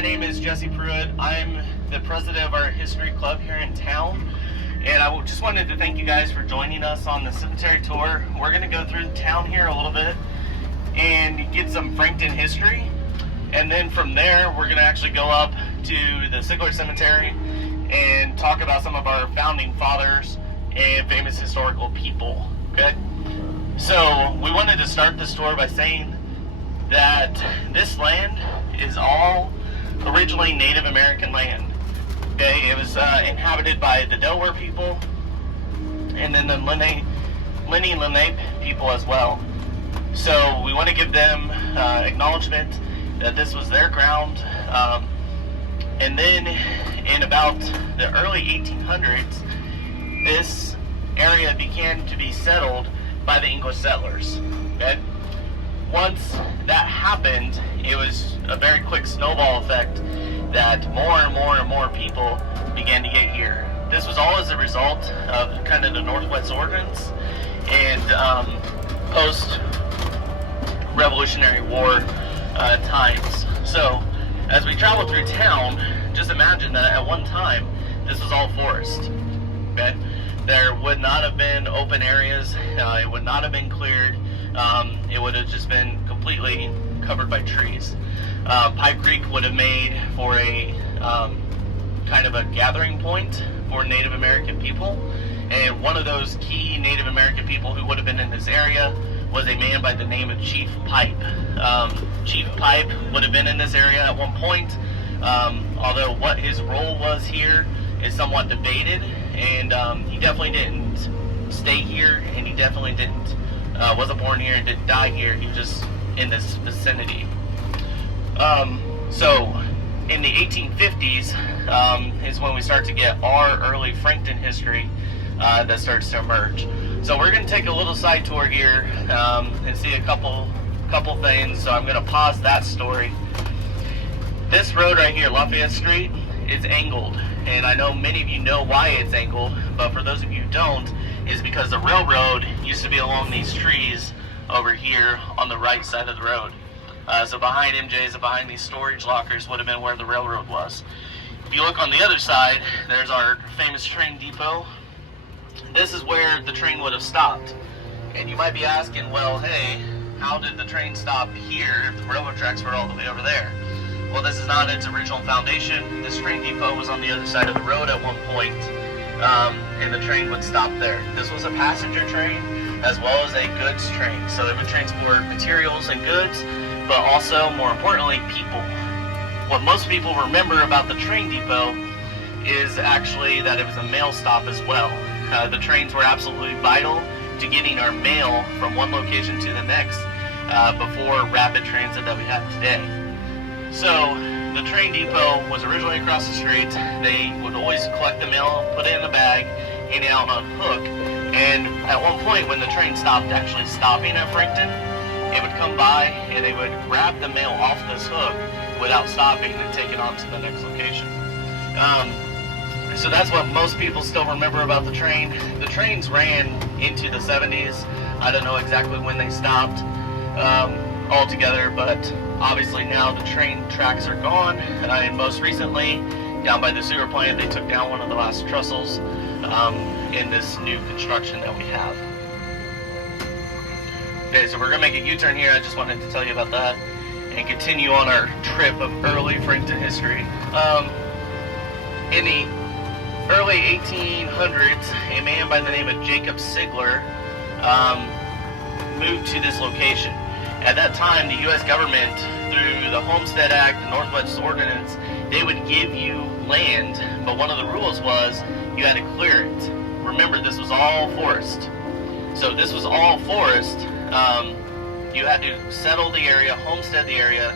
my name is Jesse Pruitt. I'm the president of our history club here in town, and I just wanted to thank you guys for joining us on the cemetery tour. We're going to go through the town here a little bit and get some Frankton history, and then from there we're going to actually go up to the Sigler Cemetery and talk about some of our founding fathers and famous historical people. Okay, so we wanted to start this tour by saying that this land is all originally Native American land. Okay, it was inhabited by the Delaware people and then the Lenni Lenape people as well. So we want to give them acknowledgement that this was their ground. And then in about the early 1800s, this area began to be settled by the English settlers. Okay? Once that happened, it was a very quick snowball effect that more and more and more people began to get here. This was all as a result of kind of the Northwest Ordinance and post-Revolutionary War times. So as we travel through town, just imagine that at one time this was all forest. Okay? There would not have been open areas. It would not have been cleared. It would have just been completely covered by trees. Pipe Creek would have made for a kind of a gathering point for Native American people, and one of those key Native American people who would have been in this area was a man by the name of Chief Pipe. Chief Pipe would have been in this area at one point, although what his role was here is somewhat debated, and he definitely didn't stay here, and he definitely wasn't born here and didn't die here. He was just in this vicinity. So in the 1850s is when we start to get our early Frankton history that starts to emerge. So we're going to take a little side tour here and see a couple things. So I'm going to pause that story. This road right here, Lafayette Street, is angled, and I know many of you know why it's angled, but for those of you who don't, is because the railroad used to be along these trees over here on the right side of the road. So behind MJ's and behind these storage lockers would have been where the railroad was. If you look on the other side, there's our famous train depot. This is where the train would have stopped. And you might be asking, well, hey, how did the train stop here if the railroad tracks were all the way over there? Well, this is not its original foundation. This train depot was on the other side of the road at one point, and the train would stop there. This was a passenger train as well as a goods train. So it would transport materials and goods, but also, more importantly, people. What most people remember about the train depot is actually that it was a mail stop as well. The trains were absolutely vital to getting our mail from one location to the next before rapid transit that we have today. So the train depot was originally across the street. They would always collect the mail, put it in a bag, hang it out on a hook, and at one point when the train stopped actually stopping at Frankton, it would come by and they would grab the mail off this hook without stopping and take it on to the next location. So that's what most people still remember about the train. The trains ran into the 70s. I don't know exactly when they stopped altogether, but obviously now the train tracks are gone. And most recently, down by the sewer plant, they took down one of the last trestles in this new construction that we have. Okay, so we're going to make a U-turn here. I just wanted to tell you about that and continue on our trip of early Frankton history. In the early 1800s, a man by the name of Jacob Sigler moved to this location. At that time, the U.S. government, through the Homestead Act, the Northwest Ordinance, they would give you land, but one of the rules was you had to clear it. Remember, this was all forest. So this was all forest. You had to settle the area, homestead the area,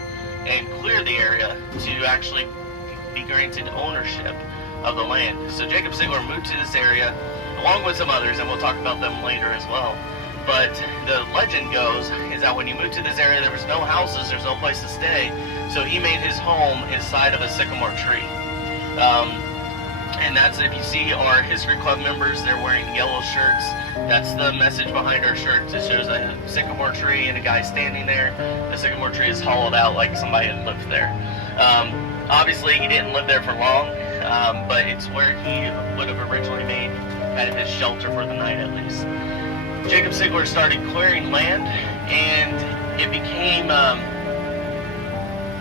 and clear the area to actually be granted ownership of the land. So Jacob Sigler moved to this area, along with some others, and we'll talk about them later as well. But the legend goes is that when he moved to this area, there was no houses, there's no place to stay, so he made his home inside of a sycamore tree. And that's, if you see our history club members, they're wearing yellow shirts. That's the message behind our shirts. It shows a sycamore tree and a guy standing there. The sycamore tree is hollowed out like somebody had lived there. Obviously, he didn't live there for long, but it's where he would have originally made kind of his shelter for the night, at least. Jacob Sigler started clearing land, and it became,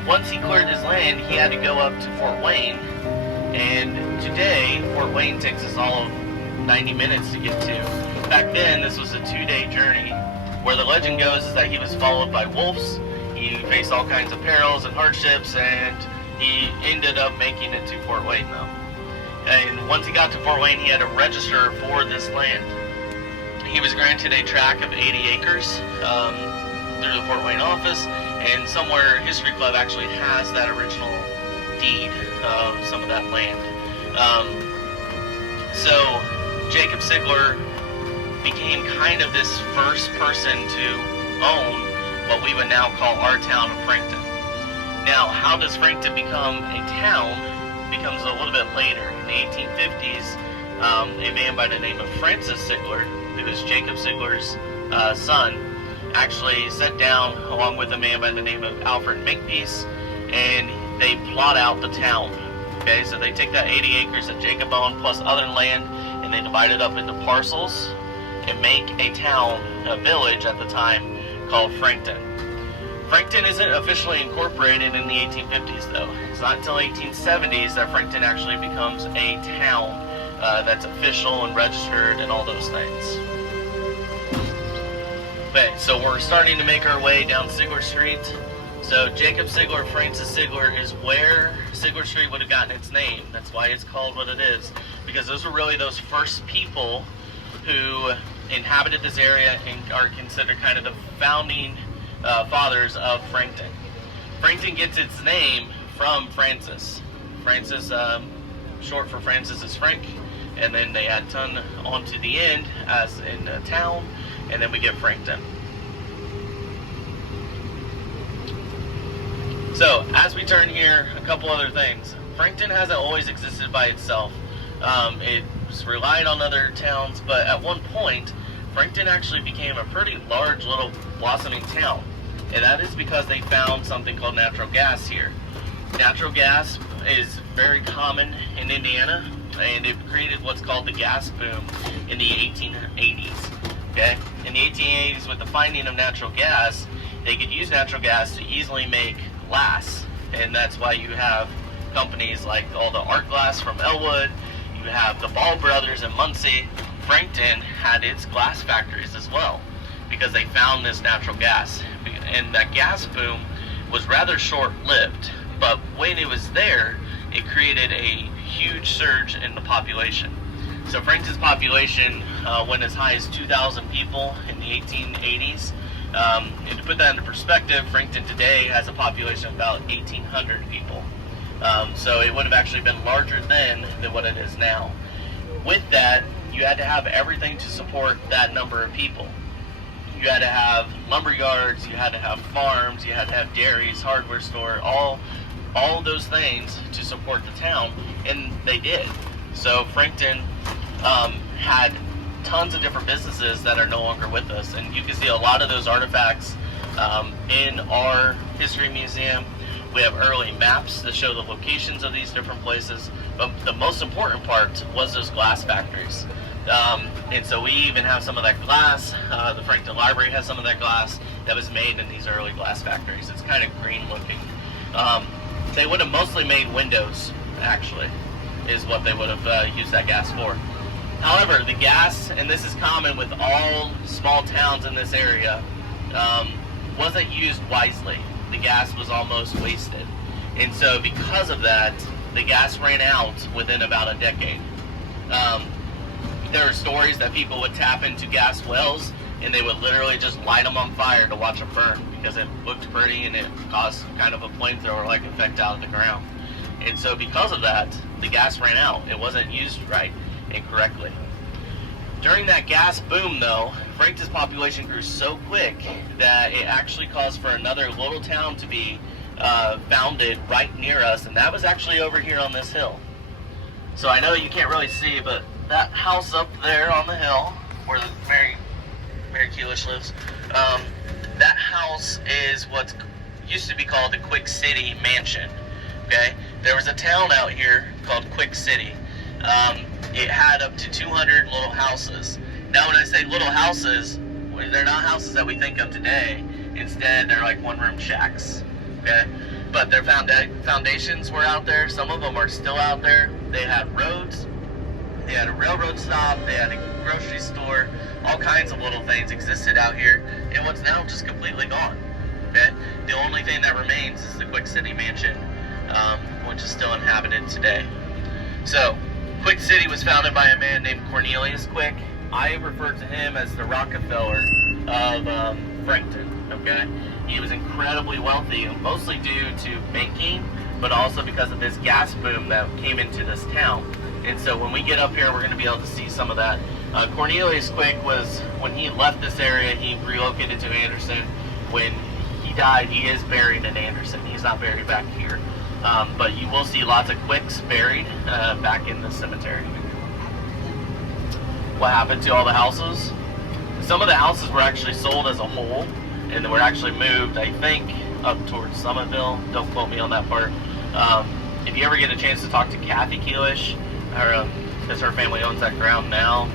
once he cleared his land, he had to go up to Fort Wayne, and today, Fort Wayne takes us all of 90 minutes to get to. Back then, this was a 2-day journey, where the legend goes is that he was followed by wolves, he faced all kinds of perils and hardships, and he ended up making it to Fort Wayne, though. And once he got to Fort Wayne, he had to register for this land. He was granted a tract of 80 acres through the Fort Wayne office, and somewhere History Club actually has that original deed of some of that land. So Jacob Sigler became kind of this first person to own what we would now call our town of Frankton. Now, how does Frankton become a town becomes a little bit later. In the 1850s, a man by the name of Francis Sigler, who is Jacob Sigler's son, actually sat down along with a man by the name of Alfred Makepeace, and they plot out the town. Okay, so they take that 80 acres that Jacob owned plus other land, and they divide it up into parcels and make a town, a village at the time, called Frankton. Frankton isn't officially incorporated in the 1850s, though. It's not until 1870s that Frankton actually becomes a town that's official and registered and all those things. Okay, so we're starting to make our way down Sigler Street. So Jacob Sigler, Francis Sigler is where Sigler Street would have gotten its name. That's why it's called what it is, because those were really those first people who inhabited this area and are considered kind of the founding fathers of Frankton. Frankton gets its name from Francis. Francis, short for Francis, is Frank, and then they add ton onto the end as in a town, and then we get Frankton. So, as we turn here, a couple other things. Frankton hasn't always existed by itself. It's relied on other towns, but at one point, Frankton actually became a pretty large little blossoming town. And that is because they found something called natural gas here. Natural gas is very common in Indiana, and it created what's called the gas boom in the 1880s. Okay? In the 1880s, with the finding of natural gas, they could use natural gas to easily make glass. And that's why you have companies like all the art glass from Elwood, you have the Ball Brothers in Muncie. Frankton had its glass factories as well, because they found this natural gas. And that gas boom was rather short-lived, but when it was there, it created a huge surge in the population. So Frankton's population went as high as 2,000 people in the 1880s. And to put that into perspective, Frankton today has a population of about 1,800 people. So it would have actually been larger then than what it is now. With that, you had to have everything to support that number of people. You had to have lumber yards, you had to have farms, you had to have dairies, hardware store, all those things to support the town, and they did. So Frankton had tons of different businesses that are no longer with us, and you can see a lot of those artifacts in our history museum. We have early maps that show the locations of these different places, but the most important part was those glass factories. And so we even have some of that glass. The Frankton Library has some of that glass that was made in these early glass factories. It's kind of green looking. They would have mostly made windows, actually, is what they would have used that gas for. However, the gas, and this is common with all small towns in this area, wasn't used wisely. The gas was almost wasted. And so because of that, the gas ran out within about a decade. There are stories that people would tap into gas wells and they would literally just light them on fire to watch them burn because it looked pretty and it caused kind of a flamethrower-like effect out of the ground. And so because of that, the gas ran out. It wasn't used right and correctly. During that gas boom, though, Frankton's population grew so quick that it actually caused for another little town to be founded right near us, and that was actually over here on this hill. So I know you can't really see, but that house up there on the hill, where Mary Keelish lives, that house is what used to be called the Quick City Mansion. Okay, There was a town out here called Quick City. It had up to 200 little houses. Now when I say little houses, they're not houses that we think of today. Instead, they're like one-room shacks, okay? But their foundations were out there. Some of them are still out there. They had roads. They had a railroad stop. They had a grocery store. All kinds of little things existed out here. And what's now just completely gone, okay? The only thing that remains is the Quick City mansion, which is still inhabited today. So, Quick City was founded by a man named Cornelius Quick. I refer to him as the Rockefeller of Frankton, okay? He was incredibly wealthy, mostly due to banking, but also because of this gas boom that came into this town. And so when we get up here, we're going to be able to see some of that. Cornelius Quick was, when he left this area, he relocated to Anderson. When he died, he is buried in Anderson. He's not buried back here. But you will see lots of Quicks buried back in the cemetery. What happened to all the houses? Some of the houses were actually sold as a whole, and they were actually moved, I think, up towards Summitville. Don't quote me on that part. If you ever get a chance to talk to Kathy Keelish, because her family owns that ground now,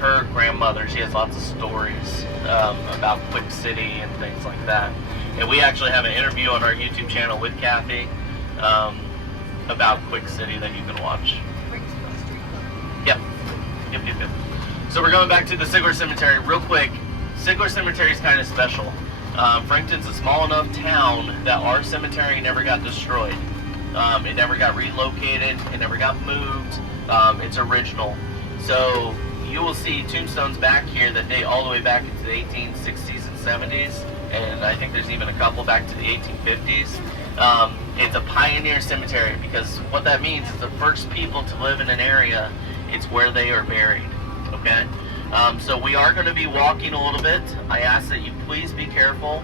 her grandmother, she has lots of stories about Quick City and things like that. And we actually have an interview on our YouTube channel with Kathy about Quick City that you can watch. Yep. So we're going back to the Sigler Cemetery real quick. Sigler Cemetery is kind of special. Frankton's a small enough town that our cemetery never got destroyed. It never got relocated. It never got moved. It's original. So you will see tombstones back here that date all the way back into the 1860s and 70s. And I think there's even a couple back to the 1850s. It's a pioneer cemetery because what that means is the first people to live in an area, it's where they are buried. Okay? So we are going to be walking a little bit. I ask that you please be careful.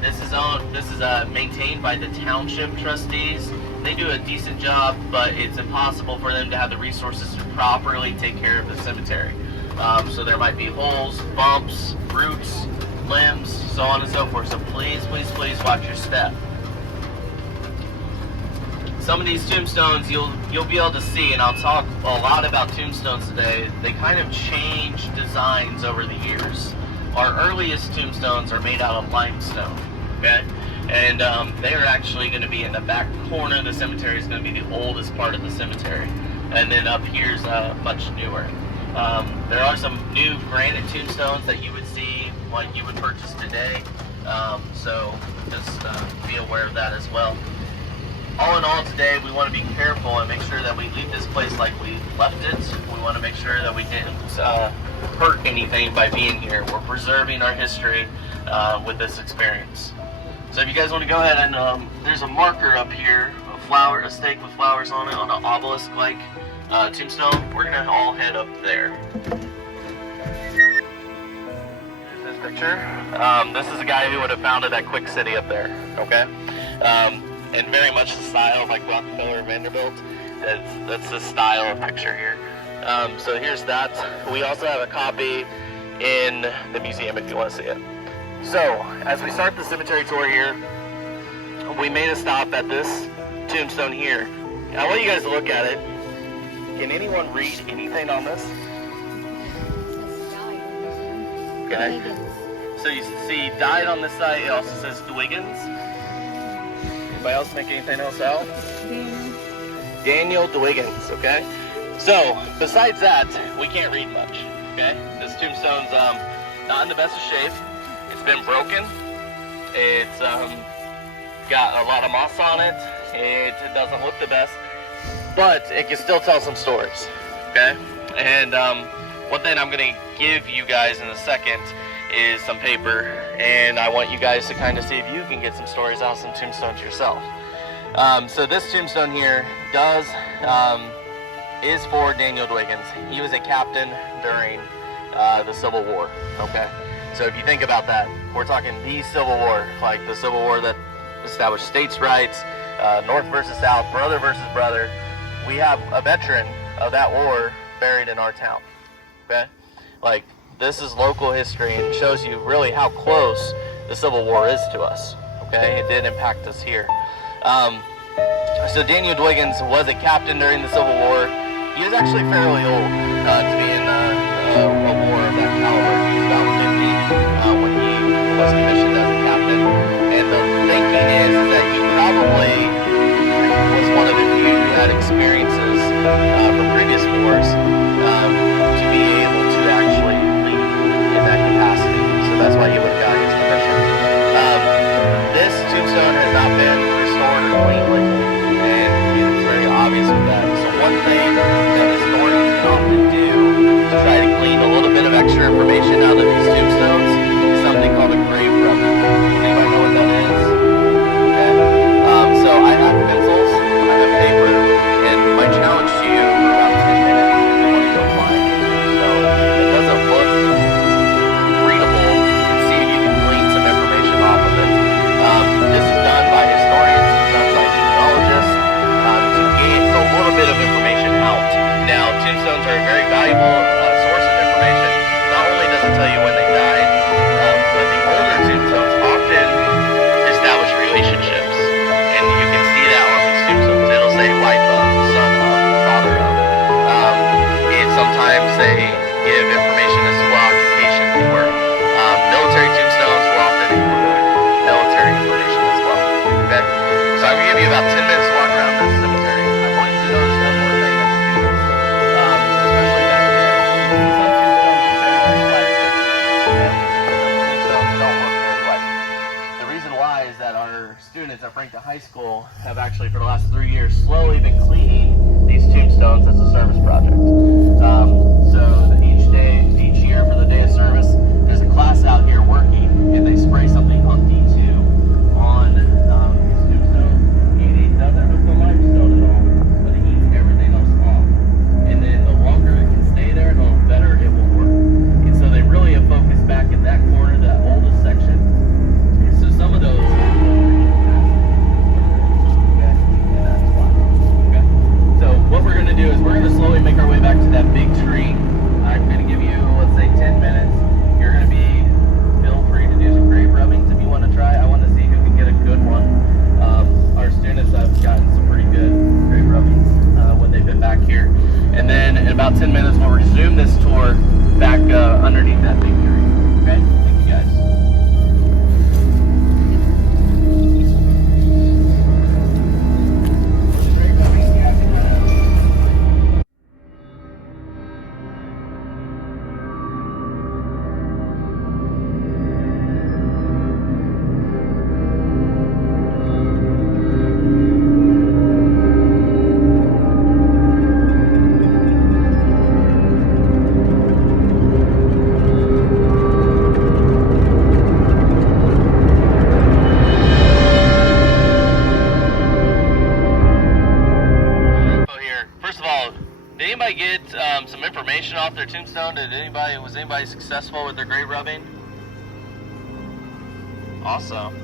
This is maintained by the township trustees. They do a decent job, but it's impossible for them to have the resources to properly take care of the cemetery. So there might be holes, bumps, roots, limbs, so on and so forth. So please watch your step. Some of these tombstones you'll be able to see, and I'll talk a lot about tombstones today. They kind of change designs over the years. Our earliest tombstones are made out of limestone, okay? And they are actually going to be in the back corner of the cemetery. Is going to be the oldest part of the cemetery. And then up here's much newer. There are some new granite tombstones that you would see, like you would purchase today. So just be aware of that as well. All in all, today we want to be careful and make sure that we leave this place like we left it. We want to make sure that we didn't hurt anything by being here. We're preserving our history with this experience. So if you guys want to go ahead and there's a marker up here, a stake with flowers on it, on an obelisk-like tombstone. We're gonna all head up there. Here's this picture. This is a guy who would have founded that Quick City up there. Okay. And very much the style like Rockefeller or Vanderbilt. That's the style of picture here. So here's that. We also have a copy in the museum if you want to see it. So as we start the cemetery tour here, we made a stop at this tombstone here. I want you guys to look at it. Can anyone read anything on this? Okay. So you see died on this side. It also says Dwiggins. Anybody else make anything else out? Daniel Dwiggins, okay? So, besides that, we can't read much, okay? This tombstone's not in the best of shape. It's been broken. It's got a lot of moss on it. It doesn't look the best, but it can still tell some stories, okay? And one thing I'm going to give you guys in a second is some paper, and I want you guys to kind of see if you can get some stories out of some tombstones yourself. So this tombstone here is for Daniel Dwiggins. He was a captain during the Civil War, okay? So if you think about that, we're talking the Civil War, like the Civil War that established states' rights, North versus South, brother versus brother. We have a veteran of that war buried in our town, okay? Like, this is local history and shows you really how close the Civil War is to us, okay? It did impact us here. So Daniel Dwiggins was a captain during the Civil War. He was actually fairly old to be in a war of that caliber. He was about 50 when he was commissioned as a captain. And the thinking is that he probably was one of the few who had experiences from previous wars to be able to actually lead in that capacity. So that's why he would have got his commission. This tombstone has not been restored or cleaned lately, and it's very obvious with that. So one thing that historians can often do to try to glean a little bit of extra information out of these tombstones is something called a grave rubbing. Anybody know what that is? Okay. So I have pencils, I have paper, and my challenge to you for about 10 minutes is you want to go find a tombstone that doesn't look readable and see if you can glean some information off of it. This is done by historians, it's done by genealogists to get a little bit of information out. Now, tombstones are a very valuable source of information. Not only does it tell you when they died, but the older tombstones often establish relationships. And you can see that on these tombstones. It'll say wife of, son of, father of. And sometimes they give information as to what occupation they were. Military tombstones will often include military information as well. Okay? So I'm going to give you about 10 minutes to walk around this cemetery. I want you to notice one more thing as you do this, especially back here. Some tombstones are very, very light. Okay? Some tombstones don't look very light. The reason why is that our students at Frankton High School have actually, for the last 3 years, slowly been cleaning these tombstones as a service project. So that each year for the day of service, there's a class out here working, and they spray something called D2 on these tombstones, and it doesn't hurt the limestone at all, but it eats everything else off. And then the longer it can stay there, the better it will work. And so they really have focused back in that corner, that oldest section. So some of those what we're going to do is we're going to slowly make our way back to that big tree. I'm going to give you, let's say, 10 minutes. You're going to feel free to do some grave rubbings if you want to try. I want to see who can get a good one. Our students have gotten some pretty good grave rubbings when they've been back here. And then in about 10 minutes, we'll resume this tour back underneath that big tree. Okay? Thank you guys. Some information off their tombstone. Was anybody successful with their grave rubbing? Awesome.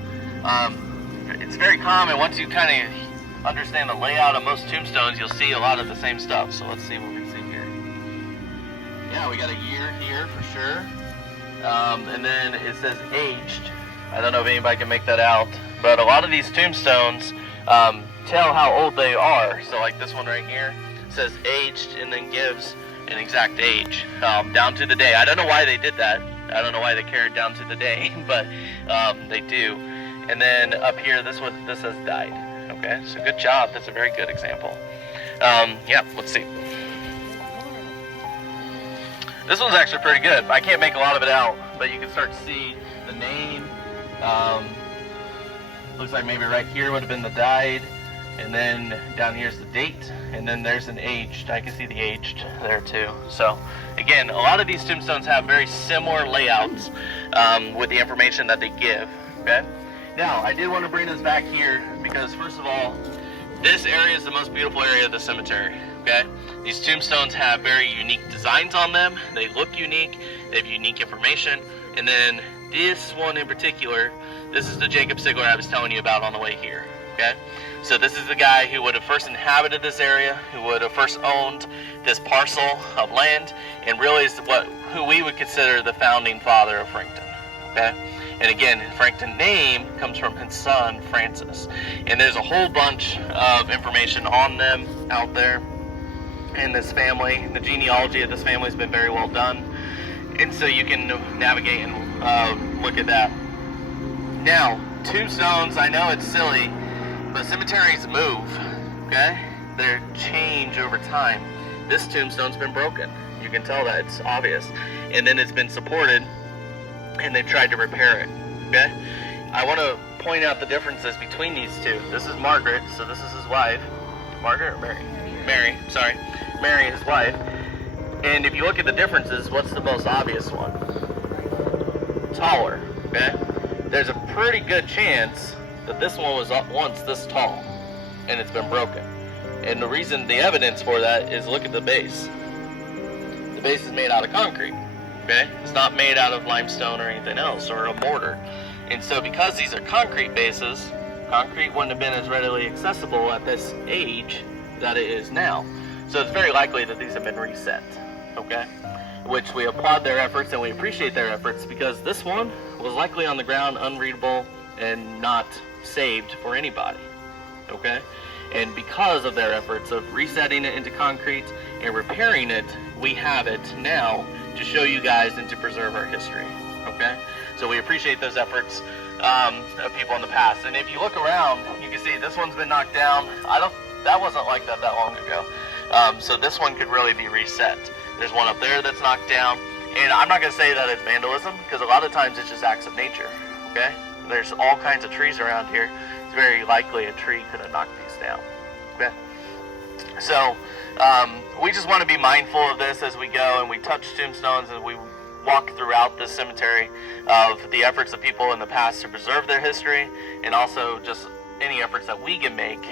It's very common once you kind of understand the layout of most tombstones, you'll see a lot of the same stuff. So let's see what we can see here. Yeah, we got a year here for sure. And then it says aged. I don't know if anybody can make that out, but a lot of these tombstones tell how old they are. So like this one right here says aged and then gives an exact age down to the day. I don't know why they did that. I don't know why they carried down to the day, but they do. And then up here, this says died. Okay, so good job. That's a very good example. Yeah, let's see. This one's actually pretty good. I can't make a lot of it out, but you can start to see the name. Looks like maybe right here would have been the died. And then down here's the date, and then there's an aged. I can see the aged there too. So again, a lot of these tombstones have very similar layouts with the information that they give. Okay. Now I did want to bring us back here because first of all, this area is the most beautiful area of the cemetery. Okay. These tombstones have very unique designs on them. They look unique. They have unique information. And then this one in particular, this is the Jacob Sigler I was telling you about on the way here. Okay. So this is the guy who would have first inhabited this area, who would have first owned this parcel of land, and really is who we would consider the founding father of Frankton. Okay, And again, Frankton name comes from his son, Francis. And there's a whole bunch of information on them out there in this family. The genealogy of this family has been very well done. And so you can navigate and look at that. Now, tombstones, I know it's silly, but cemeteries move, okay? They change over time. This tombstone's been broken. You can tell that, it's obvious. And then it's been supported, and they've tried to repair it, okay? I want to point out the differences between these two. This is Margaret, so this is his wife. Margaret or Mary? Mary, sorry. Mary, his wife. And if you look at the differences, what's the most obvious one? Taller, okay? There's a pretty good chance that this one was once this tall, and it's been broken. And the reason, the evidence for that is look at the base. The base is made out of concrete, okay? It's not made out of limestone or anything else, or a mortar. And so because these are concrete bases, concrete wouldn't have been as readily accessible at this age that it is now. So it's very likely that these have been reset, okay? Which we applaud their efforts and we appreciate their efforts, because this one was likely on the ground, unreadable, and not saved for anybody, okay? And because of their efforts of resetting it into concrete and repairing it, we have it now to show you guys and to preserve our history, okay? So we appreciate those efforts of people in the past. And if you look around, you can see this one's been knocked down. That wasn't like that long ago. So this one could really be reset. There's one up there that's knocked down. And I'm not going to say that it's vandalism, because a lot of times it's just acts of nature, okay? There's all kinds of trees around here. It's very likely a tree could have knocked these down, okay? So we just want to be mindful of this as we go and we touch tombstones and we walk throughout this cemetery of the efforts of people in the past to preserve their history, and also just any efforts that we can make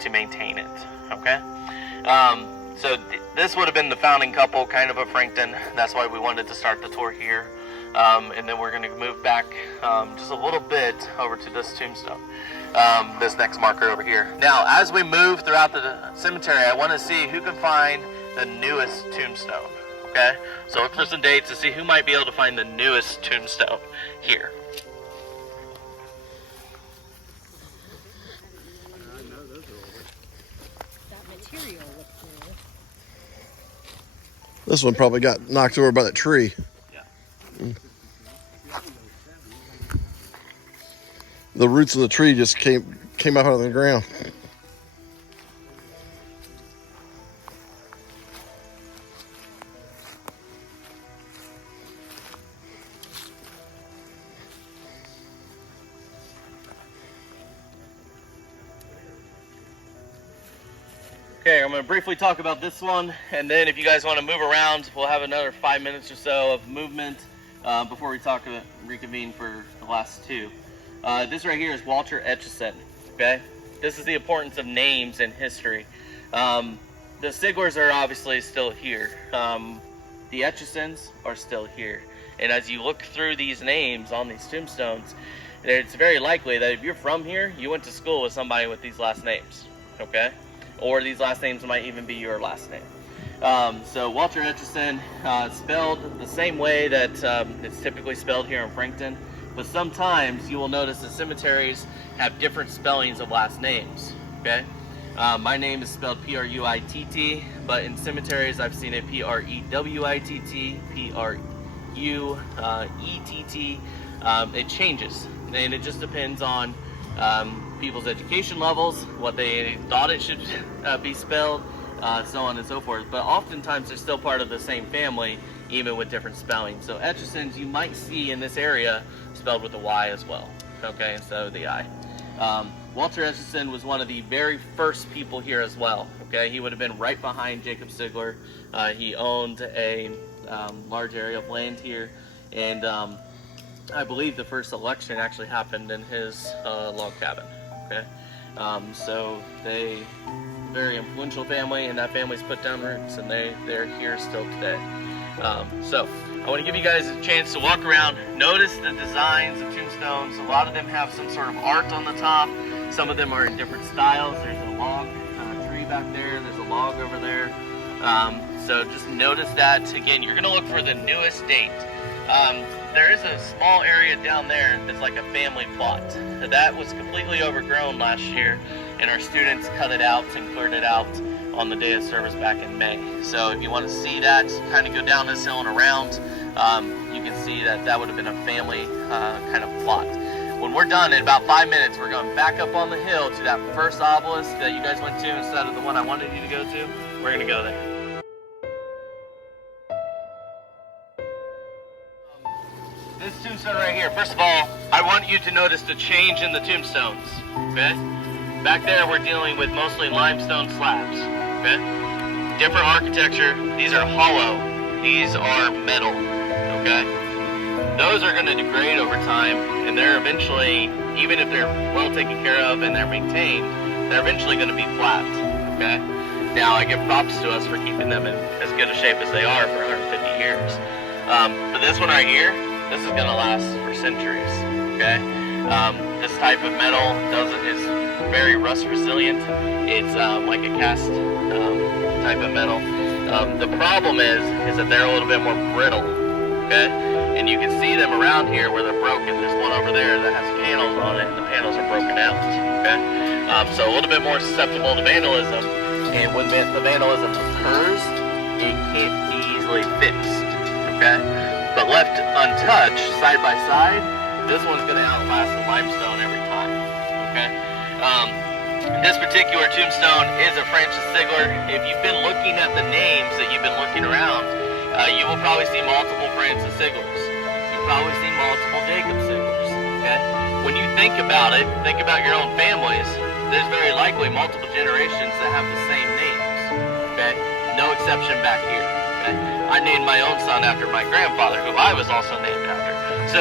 to maintain it, okay? So this would have been the founding couple, kind of a Frankton. That's why we wanted to start the tour here. And then we're going to move back just a little bit over to this tombstone, this next marker over here. Now, as we move throughout the cemetery, I want to see who can find the newest tombstone, okay? So look for some dates to see who might be able to find the newest tombstone here. This one probably got knocked over by that tree. Yeah. The roots of the tree just came up out of the ground. Okay, I'm going to briefly talk about this one, and then if you guys want to move around, we'll have another 5 minutes or so of movement before we reconvene for the last two. This right here is Walter Etchison, okay? This is the importance of names in history. The Siglers are obviously still here. The Etchisons are still here. And as you look through these names on these tombstones, it's very likely that if you're from here, you went to school with somebody with these last names, okay? Or these last names might even be your last name. So Walter Etchison, spelled the same way that it's typically spelled here in Frankton, but sometimes you will notice that cemeteries have different spellings of last names, okay? My name is spelled P-R-U-I-T-T, but in cemeteries I've seen it P-R-E-W-I-T-T, P-R-U-E-T-T. It changes, and it just depends on people's education levels, what they thought it should be spelled, so on and so forth. But oftentimes they're still part of the same family, even with different spellings. So Etchisons you might see in this area spelled with a Y as well, okay, instead of the I. Walter Etchison was one of the very first people here as well, okay? He would have been right behind Jacob Sigler. He owned a large area of land here, and I believe the first election actually happened in his log cabin, okay? So they, very influential family, and that family's put down roots, and they're here still today. So I want to give you guys a chance to walk around, notice the designs of tombstones. A lot of them have some sort of art on the top. Some of them are in different styles. There's a log tree back there. There's a log over there. So just notice that. Again, you're going to look for the newest date. there is a small area down there that's like a family plot. That was completely overgrown last year, and our students cut it out and cleared it out on the day of service back in May. So if you want to see that, kind of go down this hill and around, you can see that that would have been a family kind of plot. When we're done in about 5 minutes, we're going back up on the hill to that first obelisk that you guys went to instead of the one I wanted you to go to. We're going to go there. This tombstone right here, first of all, I want you to notice the change in the tombstones, okay? Back there, we're dealing with mostly limestone slabs, okay? Different architecture. These are hollow. These are metal, okay? Those are going to degrade over time, and they're eventually, even if they're well taken care of and they're maintained, they're eventually going to be flat, okay? Now, I give props to us for keeping them in as good a shape as they are for 150 years. But this one right here, this is going to last for centuries, okay? This type of metal is very rust resilient. It's like a cast type of metal. The problem is that they're a little bit more brittle, okay? And you can see them around here where they're broken. There's one over there that has panels on it, and the panels are broken out, okay? So a little bit more susceptible to vandalism, and when the vandalism occurs, it can't be easily fixed, okay? But left untouched, side by side, this one's going to outlast the limestone every time, okay? This particular tombstone is a Francis Sigler. If you've been looking at the names that you've been looking around, you will probably see multiple Francis Siglers. You've probably seen multiple Jacob Siglers, okay? When you think about it, think about your own families, there's very likely multiple generations that have the same names, okay? No exception back here, okay? I named my own son after my grandfather, who I was also named after. So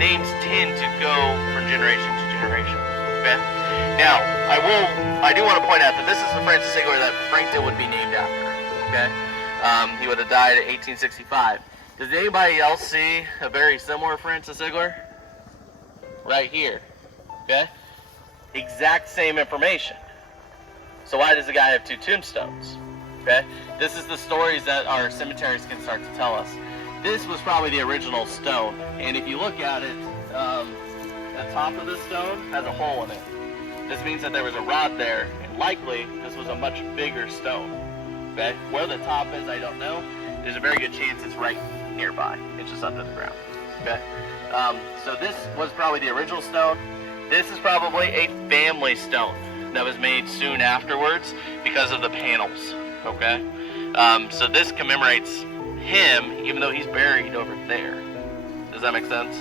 names tend to go from generation to generation, okay? Now, I do want to point out that this is the Francis Sigler that Frankton would be named after, okay? He would have died in 1865. Does anybody else see a very similar Francis Sigler? Right here, okay? Exact same information. So why does the guy have two tombstones? Okay? This is the stories that our cemeteries can start to tell us. This was probably the original stone, and if you look at it, the top of the stone has a hole in it. This means that there was a rod there, and likely this was a much bigger stone. Okay? Where the top is, I don't know. There's a very good chance it's right nearby. It's just under the ground. Okay? So this was probably the original stone. This is probably a family stone that was made soon afterwards because of the panels. Okay? So this commemorates him, even though he's buried over there. Does that make sense?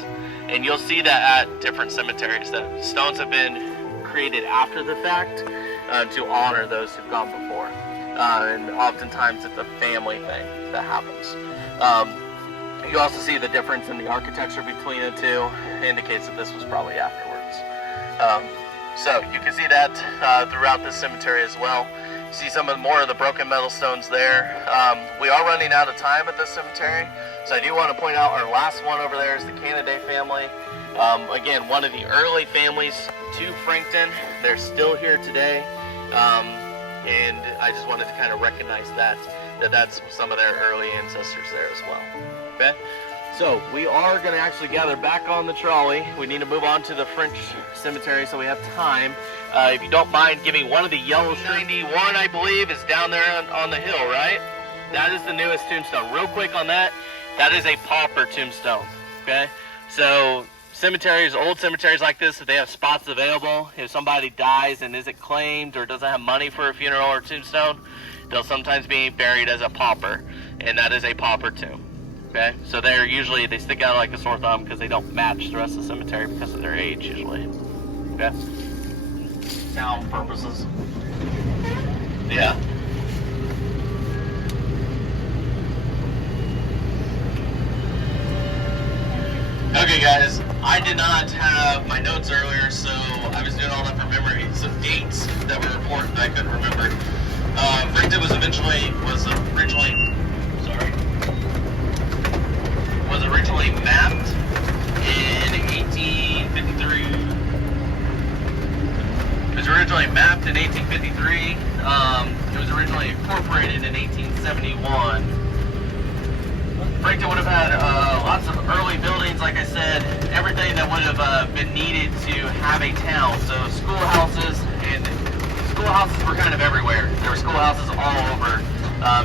And you'll see that at different cemeteries, that stones have been created after the fact to honor those who've gone before. And oftentimes it's a family thing that happens. You also see the difference in the architecture between the two. It indicates that this was probably afterwards. So you can see that throughout this cemetery as well. You see some more of the broken metal stones there. We are running out of time at this cemetery, so I do want to point out our last one over there is the Canaday family. Again, one of the early families to Frankton. They're still here today, and I just wanted to kind of recognize that's some of their early ancestors there as well. Okay? So we are going to actually gather back on the trolley. We need to move on to the French cemetery so we have time. If you don't mind giving one of the yellow 91, I believe, is down there on the hill, right? That is the newest tombstone. Real quick on that, that is a pauper tombstone, okay? So cemeteries, old cemeteries like this, if they have spots available, if somebody dies and isn't claimed or doesn't have money for a funeral or tombstone, they'll sometimes be buried as a pauper, and that is a pauper tomb. Okay, so they stick out like a sore thumb because they don't match the rest of the cemetery because of their age usually. Okay, sound purposes. Yeah. Okay, guys, I did not have my notes earlier, so I was doing all that from memory. Some dates that were important that I couldn't remember. Frankton was originally mapped in 1853. It was originally mapped in 1853. It was originally incorporated in 1871. Frankton would have had a lot lots of early buildings, like I said, everything that would have been needed to have a town. So schoolhouses, and schoolhouses were kind of everywhere. There were schoolhouses all over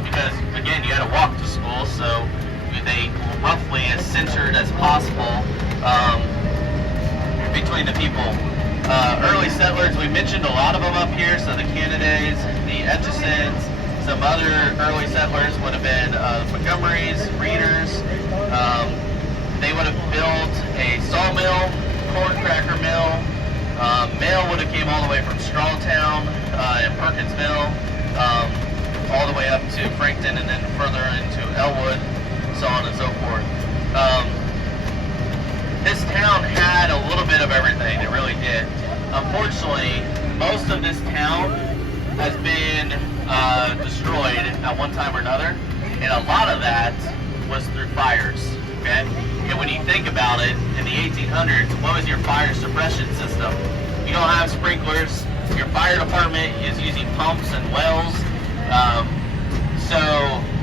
because, again, you had to walk to school, so they roughly as centered as possible between the people. Early settlers, we mentioned a lot of them up here, so the Canadays, the Etchisons, some other early settlers would have been Montgomerys, Reeders. They would have built a sawmill, corn cracker mill. Mail would have came all the way from Strawtown and Perkinsville, all the way up to Frankton and then further into Elwood, so on and so forth. This town had a little bit of everything, it really did. Unfortunately, most of this town has been destroyed at one time or another, and a lot of that was through fires, okay? And when you think about it, in the 1800s, what was your fire suppression system? You don't have sprinklers, your fire department is using pumps and wells, so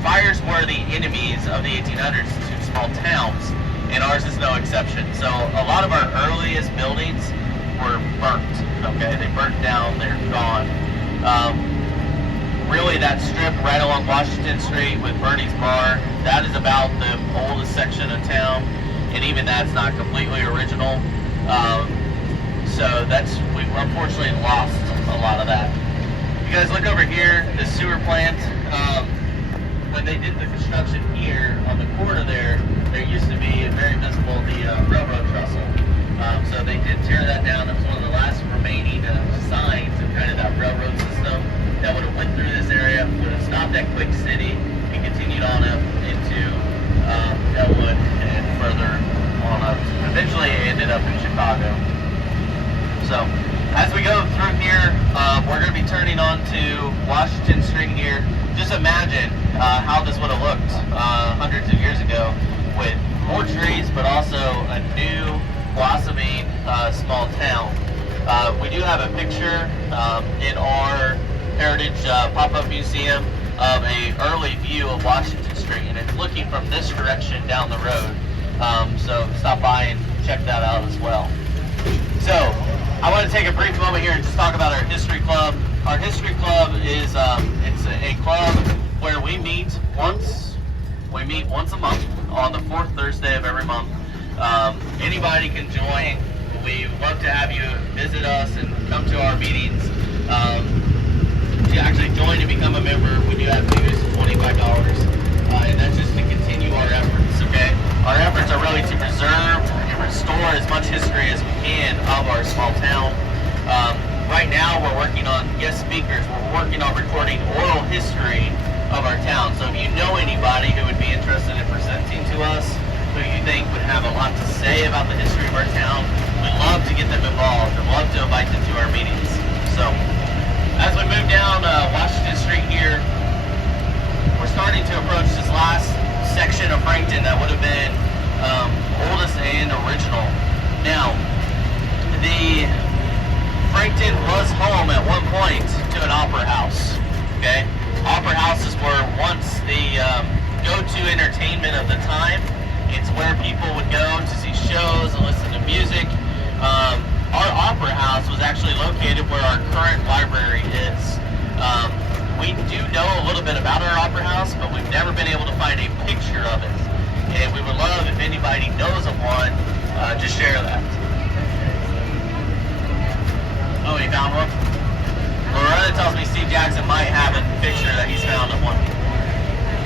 fires were the enemies of the 1800s to small towns, and ours is no exception. So a lot of our earliest buildings were burnt, okay? They burnt down, they're gone. Really that strip right along Washington Street with Bernie's Bar, that is about the oldest section of town, and even that's not completely original. So we've unfortunately lost a lot of that. You guys look over here, the sewer plant. When they did the construction here on the corner there used to be very visible the railroad trestle. So they did tear that down. It was one of the last remaining signs of kind of that railroad system that would have went through this area, would have stopped at Quick City and continued on up into Elwood and further on up. Eventually it ended up in Chicago. So as we go through here, we're going to be turning on to Washington Street here. Just imagine how this would have looked hundreds of years ago with more trees, but also a new blossoming small town. We do have a picture in our Heritage Pop-Up Museum of an early view of Washington Street, and it's looking from this direction down the road. So stop by and check that out as well. So I want to take a brief moment here and just talk about our history club. Our history club is it's a club where we meet once a month on the fourth Thursday of every month. Anybody can join. We love to have you visit us and come to our meetings. To actually join and become a member, we do have dues, $25, and that's just to continue our efforts, okay? Our efforts are really to preserve and restore as much history as we can of our small town. Right now, we're working on guest speakers. We're working on recording oral history of our town. So if you know anybody who would be interested in presenting to us, who you think would have a lot to say about the history of our town, we'd love to get them involved and love to invite them to our meetings. So as we move down Washington Street here, we're starting to approach this last section of Frankton that would have been oldest and original. Now, the Frankton was home at one point to an opera house, okay? Opera houses were once the go-to entertainment of the time. It's where people would go to see shows and listen to music. Our opera house was actually located where our current library is. We do know a little bit about our opera house, but we've never been able to find a picture of it. And we would love if anybody knows of one, just share that. Oh, he found one? Loretta tells me Steve Jackson might have a picture that he's found of one.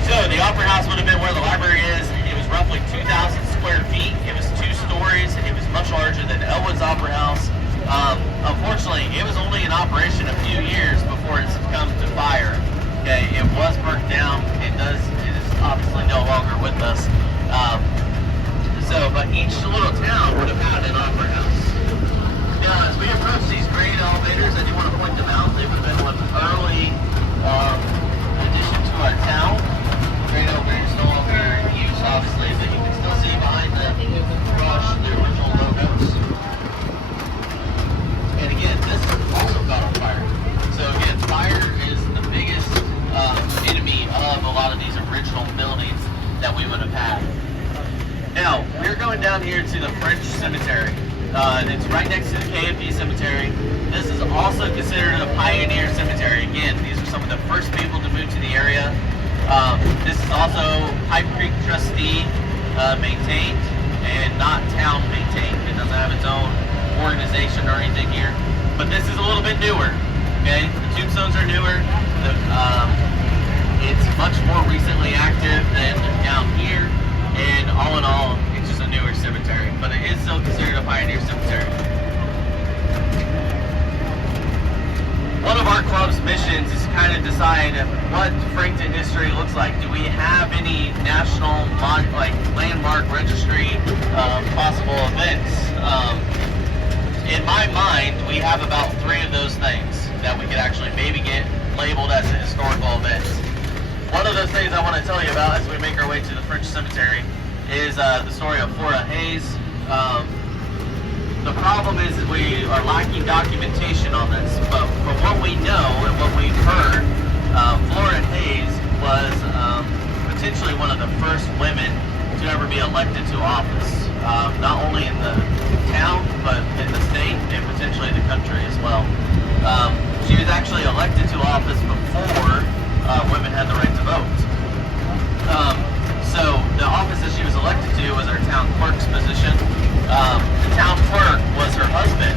So the Opera House would have been where the library is. It was roughly 2,000 square feet. It was 2 stories. It was much larger than Elwood's Opera House. Unfortunately, it was only in operation a few years before it succumbed to fire. Okay, it was burnt down. It is obviously no longer with us. But each little town would have had an opera house. Now, as we approach these grain elevators, I do want to point them out. They would have been one early addition to our town. Grain elevators no longer in use, obviously, but you can still see behind the brush the original logos. And again, this also got on fire. So again, fire is the biggest enemy of a lot of these original buildings that we would have had. Now, Now, we're going down here to the French Cemetery. It's right next to the KMP Cemetery. This is also considered a pioneer cemetery. Again, these are some of the first people to move to the area. This is also Pipe Creek trustee maintained and not town maintained. It doesn't have its own organization or anything here. But this is a little bit newer. Okay, the tombstones are newer. It's much more recently active than down here. And all in all, it's just a newer cemetery, but it is still considered a pioneer cemetery. One of our club's missions is to kind of decide what Frankton history looks like. Do we have any national landmark registry possible events? In my mind, we have about 3 of those things that we could actually maybe get labeled as historical events. One of those things I want to tell you about as we make our way to the French Cemetery is the story of Flora Hayes. The problem is we are lacking documentation on this, but from what we know and what we've heard, Flora Hayes was potentially one of the first women to ever be elected to office, not only in the town, but in the state and potentially the country as well. She was actually elected to office before women had the right to vote. So the office that she was elected to was her town clerk's position. The town clerk was her husband,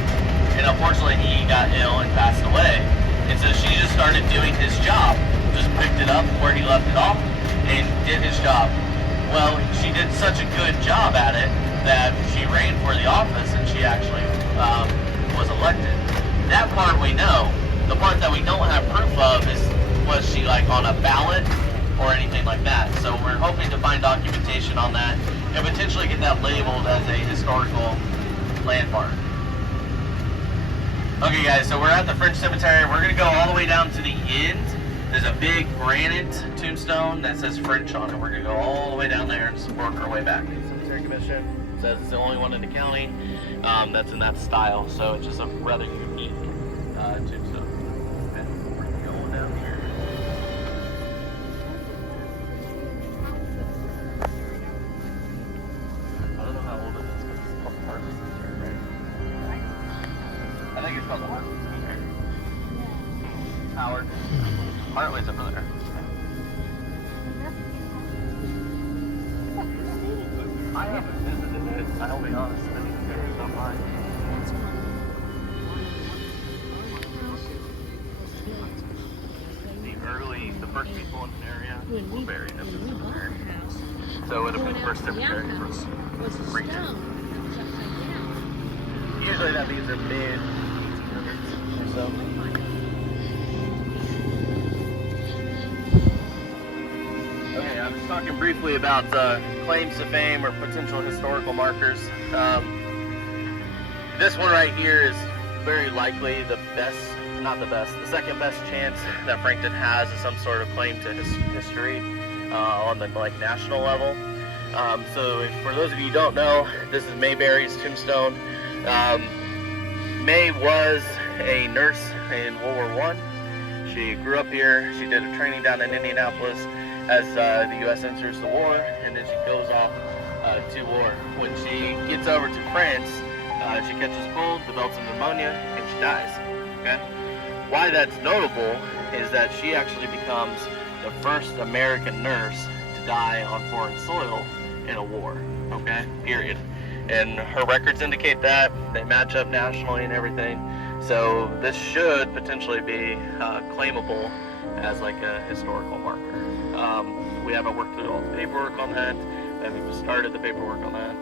and unfortunately he got ill and passed away. And so she just started doing his job, just picked it up where he left it off and did his job. Well, she did such a good job at it that she ran for the office and she actually was elected. That part we know. The part that we don't have proof of is, was she like on a ballot or anything like that. So we're hoping to find documentation on that and potentially get that labeled as a historical landmark. Okay guys, so we're at the French Cemetery. We're gonna go all the way down to the end. There's a big granite tombstone that says French on it. We're gonna go all the way down there and just work our way back. The Cemetery Commission says it's the only one in the county that's in that style. So it's just a rather unique tombstone. Okay, we're going down here. I don't know how old it is, but it's called the Harvest Cemetery, right? I think it's called the Harvest Cemetery. Howard. Hartley's over there. I haven't visited it, I'll be honest. I think it's online. The first people in the area were buried in the cemetery. So it would have been first cemetery for Frankton. Usually that means they're mid 1800s or so. Okay, I was talking briefly about claims to fame or potential historical markers. This one right here is very likely the best, not the best, the second best chance that Frankton has of some sort of claim to history on the national level. So for those of you who don't know, this is Mayberry's tombstone. May was a nurse in World War I. She grew up here. She did a training down in Indianapolis as the U.S. enters the war, and then she goes off to war. When she gets over to France, she catches cold, develops pneumonia, and she dies. Okay? Why that's notable is that she actually becomes the first American nurse to die on foreign soil in a war. Okay? Period. And her records indicate that. They match up nationally and everything. So this should potentially be claimable as like a historical marker. We haven't worked through all the paperwork on that. We haven't started the paperwork on that.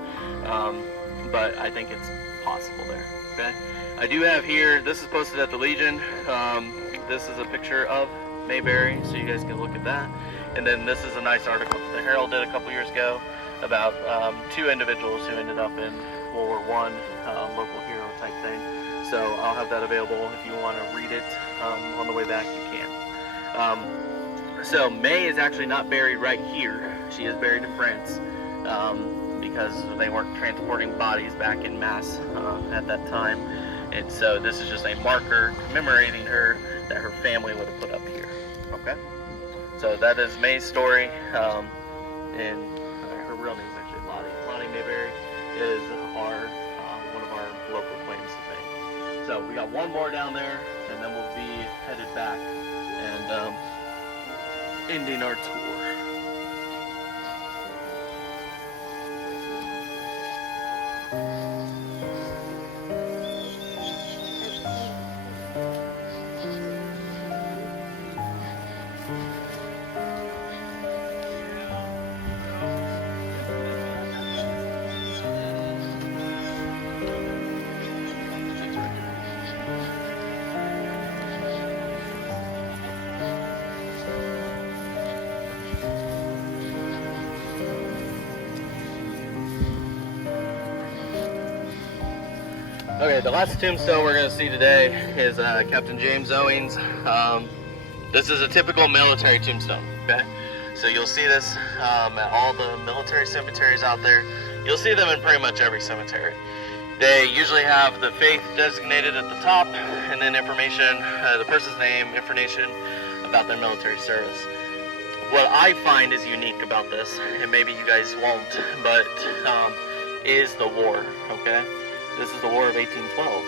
But I think it's possible there. Okay? I do have here, this is posted at the Legion. This is a picture of Mayberry, so you guys can look at that. And then this is a nice article the Herald did a couple years ago about 2 individuals who ended up in World War I, local hero type thing. So I'll have that available if you want to read it on the way back, you can. So May is actually not buried right here. She is buried in France because they weren't transporting bodies back in mass at that time. And so this is just a marker commemorating her that her family would have put up here. Okay? So that is May's story. And her real name is actually Lottie Mayberry. So we got one more down there, and then we'll be headed back and ending our tour. Okay, the last tombstone we're going to see today is Captain James Owings. This is a typical military tombstone, okay? So you'll see this at all the military cemeteries out there. You'll see them in pretty much every cemetery. They usually have the faith designated at the top, and then information, the person's name, information about their military service. What I find is unique about this, and maybe you guys won't, but is the war, okay? This is the War of 1812.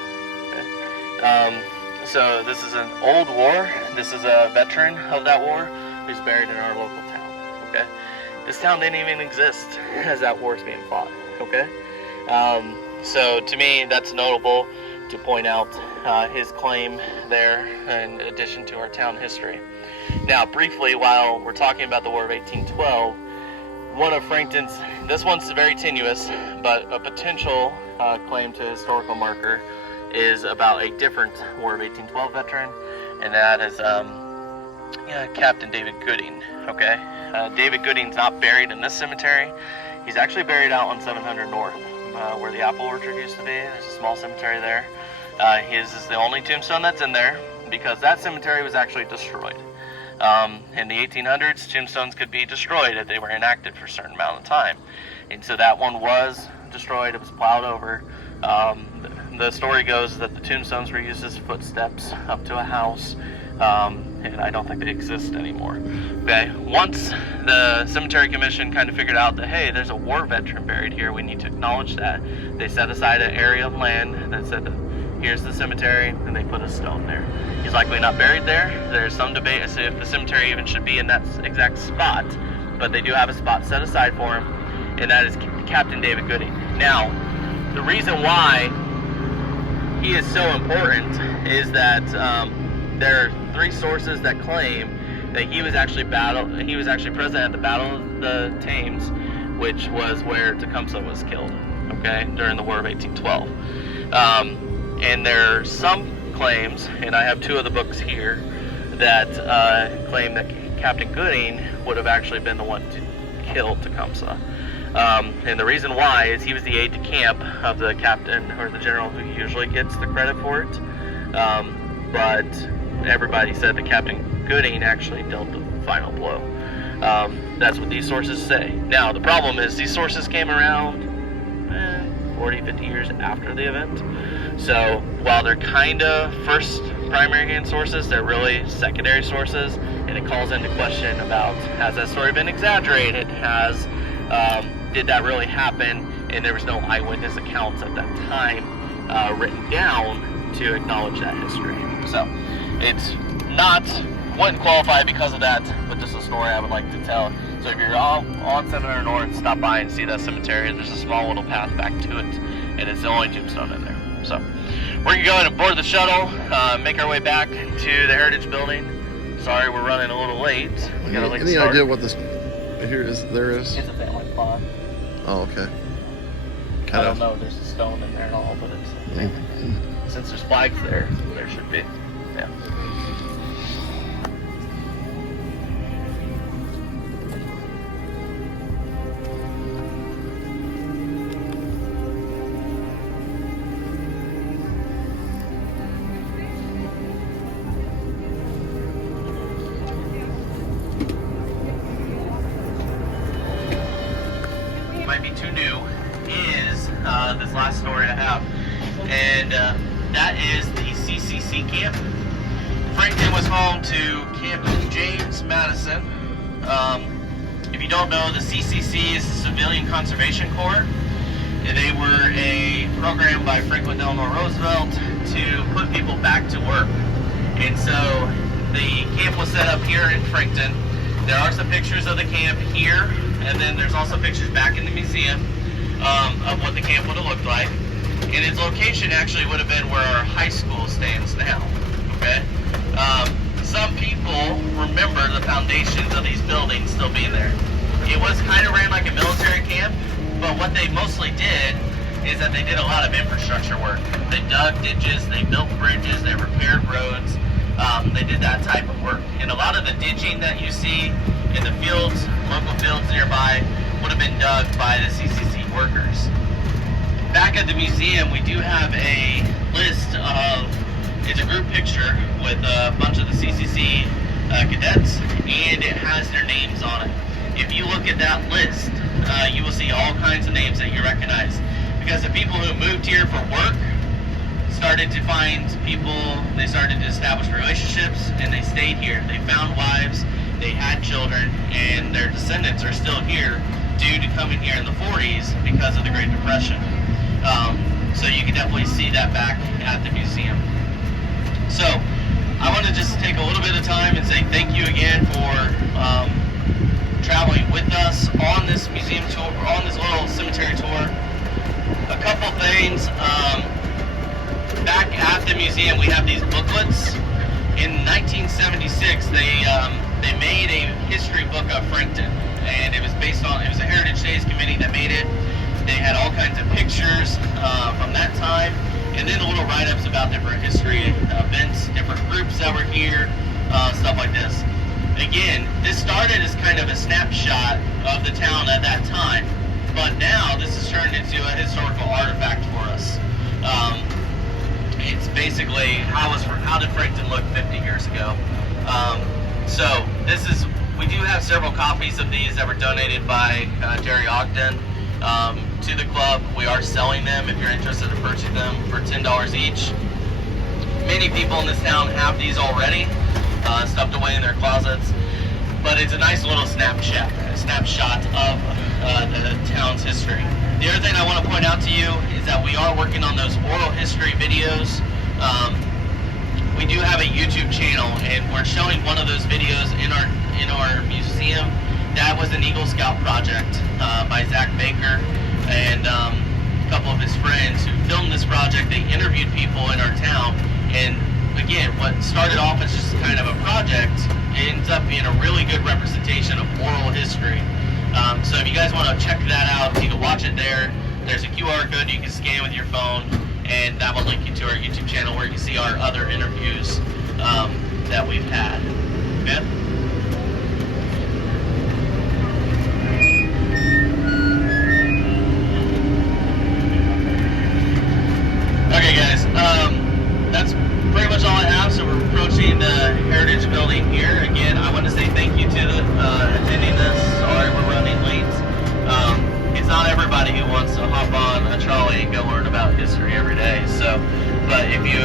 Okay? So this is an old war. This is a veteran of that war who's buried in our local town. Okay, this town didn't even exist as that war is being fought. Okay, so to me that's notable to point out his claim there in addition to our town history. Now, briefly, while we're talking about the War of 1812. One of Frankton's, this one's very tenuous, but a potential claim to historical marker is about a different War of 1812 veteran, and that is Captain David Gooding. Okay, David Gooding's not buried in this cemetery. He's actually buried out on 700 North, where the apple orchard used to be. There's a small cemetery there. His is the only tombstone that's in there because that cemetery was actually destroyed. In the 1800s, tombstones could be destroyed if they were inactive for a certain amount of time. And so that one was destroyed, it was plowed over. The story goes that the tombstones were used as footsteps up to a house, and I don't think they exist anymore. Okay, once the cemetery commission kind of figured out that, hey, there's a war veteran buried here, we need to acknowledge that, they set aside an area of land that said that here's the cemetery, and they put a stone there. He's likely not buried there. There's some debate as to if the cemetery even should be in that exact spot, but they do have a spot set aside for him, and that is Captain David Gooding. Now, the reason why he is so important is that there are three sources that claim that he was actually present at the Battle of the Thames, which was where Tecumseh was killed, okay, during the War of 1812. And there are some claims, and I have two of the books here, that claim that Captain Gooding would have actually been the one to kill Tecumseh. And the reason why is he was the aide-de-camp of the captain, or the general who usually gets the credit for it. But everybody said that Captain Gooding actually dealt the final blow. That's what these sources say. Now, the problem is these sources came around 40, 50 years after the event. So while they're kind of first primary hand sources, they're really secondary sources, and it calls into question about, has that story been exaggerated? Did that really happen? And there was no eyewitness accounts at that time written down to acknowledge that history. So it's wouldn't qualify because of that, but just a story I would like to tell. So if you're on 700 North, stop by and see that cemetery. There's a small little path back to it, and it's the only tombstone in there. So we're gonna go ahead and board the shuttle, make our way back to the Heritage Building. Sorry, we're running a little late. We got a late Any start. idea what this here is? There is. It's a family plot. Oh, okay. I don't know. There's a stone in there and all, but it's since there's flags there, there should be. Yeah. Might be too new is this last story I have, and that is the CCC camp. Frankton was home to Camp James Madison. If you don't know, the CCC is the Civilian Conservation Corps. They were a program by Franklin Delano Roosevelt to put people back to work. And so the camp was set up here in Frankton. There are some pictures of the camp here, and then there's also pictures back in the museum of what the camp would have looked like. And its location actually would have been where our high school stands now. Okay. Some people remember the foundations of these buildings still being there. It was kind of ran like a military camp, but what they mostly did is that they did a lot of infrastructure work. They dug ditches, they built bridges, they repaired roads, they did that type of work. And a lot of the ditching that you see in the fields, local fields nearby, would have been dug by the CCC workers. Back at the museum, we do have a list of, it's a group picture with a bunch of the CCC cadets, and it has their names on it. If you look at that list, you will see all kinds of names that you recognize. Because the people who moved here for work started to find people, they started to establish relationships, and they stayed here. They found wives, they had children, and their descendants are still here due to coming here in the 40s because of the Great Depression. So you can definitely see that back at the museum. So I want to just take a little bit of time and say thank you again for traveling with us on this museum tour, on this little cemetery tour. A couple things. Back at the museum, we have these booklets. In 1976, they made a history book of Frankton, and it was based on, it was a Heritage Days committee that made it. They had all kinds of pictures from that time, and then little write-ups about different history events, different groups that were here, stuff like this. Again, this started as kind of a snapshot of the town at that time, but now this has turned into a historical artifact for us. It's basically how did Frankton look 50 years ago. So this is, we do have several copies of these that were donated by Jerry Ogden to the club. We are selling them if you're interested in purchasing them for $10 each. Many people in this town have these already, stuffed away in their closets, but it's a nice little snapshot of the town's history. The other thing I want to point out to you is that we are working on those oral history videos. We do have a YouTube channel, and we're showing one of those videos in our museum. That was an Eagle Scout project by Zach Baker and a couple of his friends who filmed this project. They interviewed people in our town, and again, what started off as just kind of a project ends up being a really good representation of oral history. So if you guys want to check that out, you can watch it there. There's a QR code you can scan with your phone, and that will link you to our YouTube channel where you can see our other interviews that we've had. Okay? Okay, guys. That's pretty much all I have. So we're approaching the Heritage Building here. Again, I want to say thank you to attending this. Sorry we're running late. It's not everybody who wants to hop on a trolley and go learn about history every day. So, but if you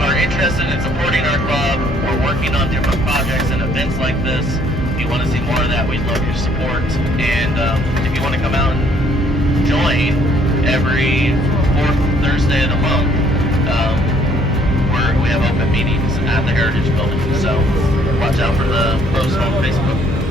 are interested in supporting our club or working on different projects and events like this, if you want to see more of that, we'd love your support. And if you want to come out and join every fourth Thursday of the month, we have open meetings at the Heritage Building. So watch out for the post on Facebook.